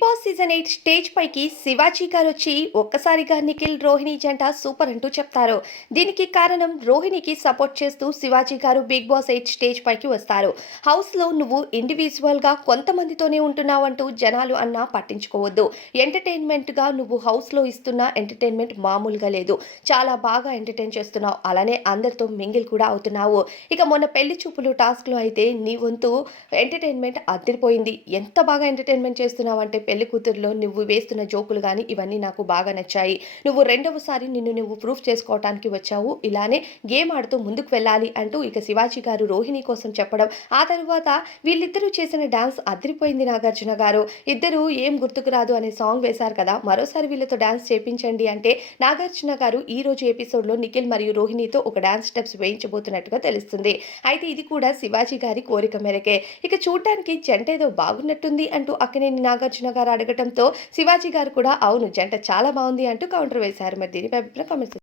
Boss season eight stage పైకి శివాజీ గారు వచ్చి ఒక్కసారిగా నిఖిల్ రోహిణి జంట సూపర్ అంటూ చెప్తారు. దీనికి కారణం రోహిణికి సపోర్ట్ చేస్తూ శివాజీ గారు బిగ్ బాస్ ఎయిట్ స్టేజ్ పైకి వస్తారు. హౌస్లో నువ్వు ఇండివిజువల్గా కొంతమందితోనే ఉంటున్నావు అంటూ జనాలు అన్నా పట్టించుకోవద్దు. ఎంటర్టైన్మెంట్గా నువ్వు హౌస్లో ఇస్తున్న ఎంటర్టైన్మెంట్ మామూలుగా లేదు. చాలా బాగా ఎంటర్టైన్ చేస్తున్నావు. అలానే అందరితో మింగిల్ కూడా అవుతున్నావు. ఇక మొన్న పెళ్ళి చూపులు టాస్క్లో అయితే నీ వంతు ఎంటర్టైన్మెంట్ అదిరిపోయింది ఎంత బాగా ఎంటర్టైన్మెంట్ చేస్తున్నావు అంటే పెళ్ళి కూతురులో నువ్వు వేస్తున్న జోకులు కానీ ఇవన్నీ నాకు బాగా నచ్చాయి. నువ్వు రెండవసారి నిన్ను నువ్వు ప్రూఫ్ చేసుకోవటానికి వచ్చావు. ఇలానే గేమ్ ఆడుతూ ముందుకు వెళ్ళాలి అంటూ ఇక శివాజీ గారు రోహిణి కోసం చెప్పడం ఆ తర్వాత వీళ్ళిద్దరూ చేసిన డాన్స్ అదిరిపోయింది నాగార్జున గారు. ఇద్దరు ఏం గుర్తుకు రాదు అనే సాంగ్ వేశారు కదా మరోసారి వీళ్ళతో డాన్స్ చేపించండి అంటే నాగార్జున గారు ఈ రోజు ఎపిసోడ్లో నిఖిల్ మరియు రోహిణితో ఒక డాన్స్ స్టెప్స్ వేయించబోతున్నట్టుగా తెలుస్తుంది. అయితే ఇది కూడా శివాజీ గారి కోరిక మేరకే. ఇక చూడటానికి జంట ఏదో బాగున్నట్టుంది అంటూ అక్కనేని నాగార్జున గారు గారు అడగటంతో శివాజీ గారు కూడా అవును జంట చాలా బాగుంది అంటూ కౌంటర్ వేశారు. మరి దీనిపై అభిప్రాయం కామెంట్స్